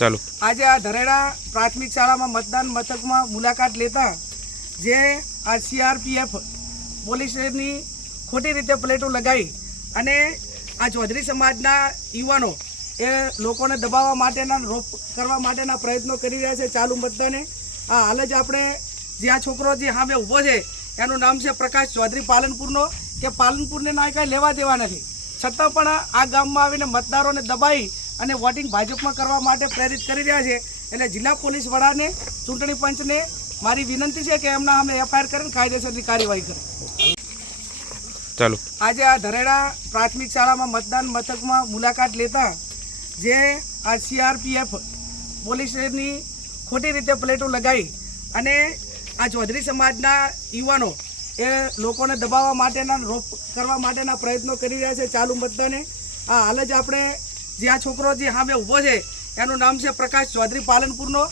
ચાલુ. આજે આ ધરેડા પ્રાથમિક શાળામાં મતદાન મથકમાં મુલાકાત લેતા જે આ સીઆરપીએફ પોલીસની ખોટી રીતે પ્લેટો લગાવી અને આ ચૌધરી સમાજના યુવાનો એ લોકોને દબાવવા માટેના રોપ કરવા માટેના પ્રયત્નો કરી રહ્યા છે ચાલુ મતદાને. આ હાલ જ આપણે જે આ છોકરો જે સામે ઊભો છે, એનું નામ છે પ્રકાશ ચૌધરી પાલનપુરનો, કે પાલનપુરને ના કાંઈ લેવા દેવા નથી. છતાં પણ આ ગામમાં આવીને મતદારોને દબાઈ અને વોટિંગ ભાજપમાં કરવા માટે પ્રેરિત કરી રહ્યા છે. એટલે જિલ્લા પોલીસ વડાને ચૂંટણી પંચને મારી વિનંતી છે કે એમના અમને એફઆઈઆર કરીને કાયદેસરની કાર્યવાહી કરે. ચાલો. આજે આ ધરેડા પ્રાથમિક શાળામાં મતદાન મથકમાં મુલાકાત લેતા જે આ સીઆરપીએફ પોલીસની ખોટી રીતે પ્લેટો લગાવી અને આ ચૌધરી સમાજના યુવાનો એ લોકોને દબાવવા માટેના રોપ કરવા માટેના પ્રયત્નો કરી રહ્યા છે ચાલુ મતદાને. આ હાલ જ આપણે જે આ છોકરો જે સામે ઊભો છે એનું નામ છે પ્રકાશ ચૌધરી પાલનપુરનો.